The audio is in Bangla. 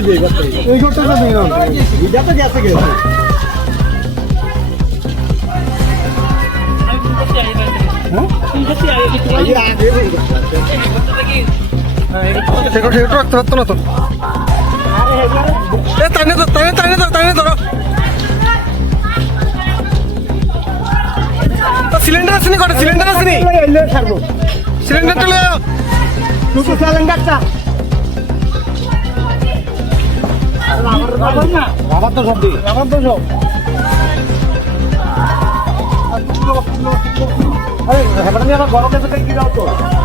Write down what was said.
এই ঘরটা তো নেই না এটা তো গেছে গেছে সিলিন্ডার আসেনি কটা সিলিন্ডার আসেনি সিলিন্ডারটা লে দুটো সিলিন্ডারটা রাবার তো সব দিই রাবার তো সব আরে রাবার নিয়ে আমার গরমে থেকে কি দাও তো আর